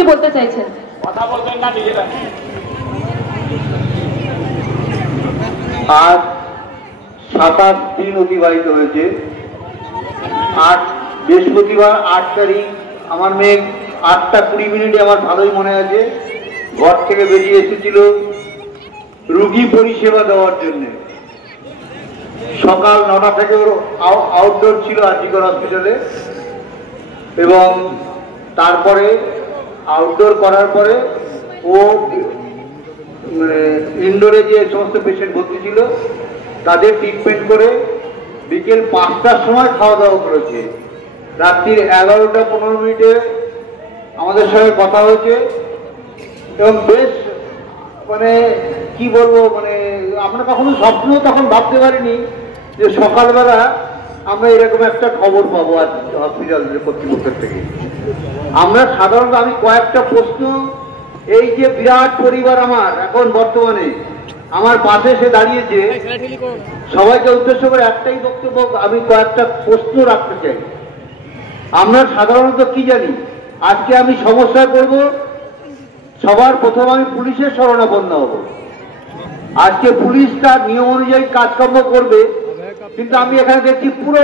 কি বলতে চাইছেন? কথা বলবেন না নিজেরা। আজ 27 দিন অতিবাহিত হয়েছে। আজ বৃহস্পতিবার 8 তারিখ, আমার মেয়ে 8টা 20 মিনিটে আমার ভালোই মনে আছে ঘর থেকে বেরিয়ে এসেছিল রোগী পরিষেবা দেওয়ার জন্য। সকাল 9টা থেকে ওর আউটডোর ছিল আরজিকর হসপিটালে, এবং তারপরে আউটডোর করার পরে ও ইনডোরে যে সমস্ত পেশেন্ট ভর্তি ছিল তাদের ট্রিটমেন্ট করে বিকেল 5টার সময় খাওয়া দাওয়া করেছে। রাত্রির 11টা 15 মিনিটে আমাদের সঙ্গে কথা হয়েছে, এবং বেশ মানে কি বলবো, মানে আমরা কখনো স্বপ্নেও তখন ভাবতে পারিনি যে সকালবেলা আমরা এরকম একটা খবর পাবো আজ হসপিটাল কর্তৃপক্ষের থেকে। আমরা সাধারণত আমি কয়েকটা প্রশ্ন, এই যে বিরাট পরিবার আমার এখন বর্তমানে আমার পাশে সে দাঁড়িয়েছে, সবাইকে উদ্দেশ্য করে একটাই বক্তব্য, আমি কয়েকটা প্রশ্ন রাখতে চাই। আমরা সাধারণত কি জানি, আজকে আমি সমস্যায় পড়ব, সবার প্রথম আমি পুলিশের শরণাপন্ন হব। আজকে পুলিশ তার নিয়ম অনুযায়ী কাজকর্ম করবে, কিন্তু আমি এখানে দেখছি পুরো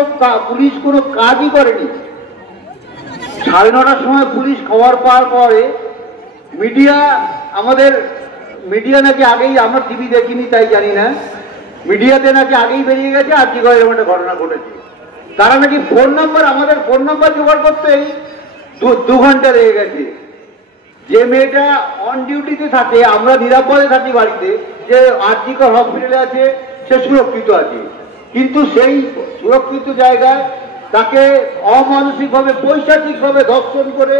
পুলিশ কোনো কাজই করেনি। 9:30টার সময় পুলিশ খবর পাওয়ার পরে আমাদের মিডিয়া নাকি আগেই, আমরা টিভি দেখিনি তাই জানি না, মিডিয়াতে নাকি আগেই বেরিয়ে গেছে আরজিকর এরকম একটা ঘটনা ঘটেছে। তারা নাকি আমাদের ফোন নাম্বার জোগাড় করতেই 2 ঘন্টা লেগে গেছে। যে মেয়েটা অন ডিউটিতে থাকে, আমরা নিরাপদে থাকি বাড়িতে, যে আরজিকর হসপিটালে আছে সে সুরক্ষিত আছে, কিন্তু সেই সুরক্ষিত জায়গায় তাকে অমানসিকভাবে পৈশাচিকভাবে ধর্ষণ করে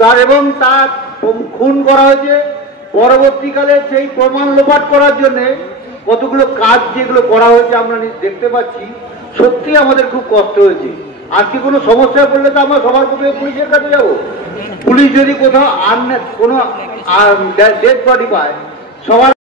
তার খুন করা হয়েছে। পরবর্তীকালে সেই প্রমাণ লোপাট করার জন্য কতগুলো কাজ যেগুলো করা হয়েছে আমরা দেখতে পাচ্ছি। সত্যি আমাদের খুব কষ্ট হয়েছে। আজকে কোনো সমস্যায় পড়লে তো আমরা সবার প্রথমে পুলিশের কাছে যাব। পুলিশ যদি কোথাও কোনো ডেড বডি পায়, সবার